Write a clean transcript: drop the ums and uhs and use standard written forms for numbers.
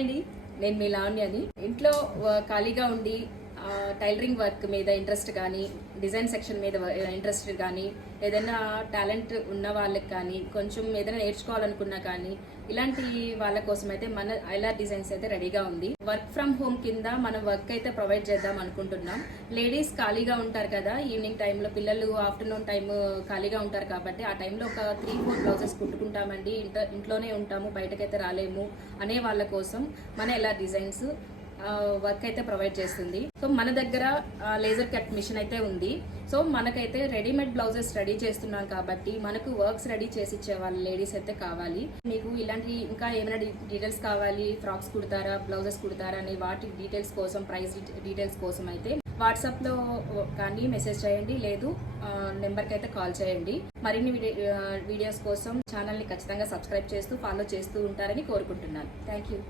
అండి, నేను మీ లావణ్యని. ఇంట్లో ఖాళీగా ఉండి టైలరింగ్ వర్క్ మీద ఇంట్రెస్ట్ కానీ, డిజైన్ సెక్షన్ మీద ఇంట్రెస్ట్ కానీ, ఏదైనా టాలెంట్ ఉన్న వాళ్ళకి కానీ, కొంచెం ఏదైనా నేర్చుకోవాలనుకున్నా కానీ, ఇలాంటి వాళ్ళ కోసం అయితే మన ఐలార్ డిజైన్స్ అయితే రెడీగా ఉంది. వర్క్ ఫ్రమ్ హోమ్ కింద మనం వర్క్ అయితే ప్రొవైడ్ చేద్దాం అనుకుంటున్నాం. లేడీస్ ఖాళీగా ఉంటారు కదా, ఈవినింగ్ టైంలో, పిల్లలు ఆఫ్టర్నూన్ టైం ఖాళీగా ఉంటారు కాబట్టి ఆ టైంలో ఒక 3-4 బ్లౌజెస్ కుట్టుకుంటామండి, ఇంట్లోనే ఉంటాము, బయటకైతే రాలేము అనే వాళ్ళ కోసం మన ఐలార్ డిజైన్స్ వర్క్ అయితే ప్రొవైడ్ చేస్తుంది. సో మన దగ్గర లేజర్ కట్ మిషన్ అయితే ఉంది. సో మనకైతే రెడీమేడ్ బ్లౌజెస్ రెడీ చేస్తున్నాం కాబట్టి మనకు వర్క్స్ రెడీ చేసి ఇచ్చే వాళ్ళు లేడీస్ అయితే కావాలి. మీకు ఇలాంటి ఇంకా ఏమైనా డీటెయిల్స్ కావాలి, ఫ్రాక్స్ కుడతారా, బ్లౌజెస్ కుడతారా అనే వాటి డీటెయిల్స్ కోసం, ప్రైస్ డీటెయిల్స్ కోసం అయితే వాట్సాప్లో కానీ మెసేజ్ చేయండి, లేదు నెంబర్కి అయితే కాల్ చేయండి. మరిన్ని వీడియోస్ కోసం ఛానల్ని ఖచ్చితంగా సబ్స్క్రైబ్ చేస్తూ ఫాలో చేస్తూ ఉంటారని కోరుకుంటున్నాను. Thank you.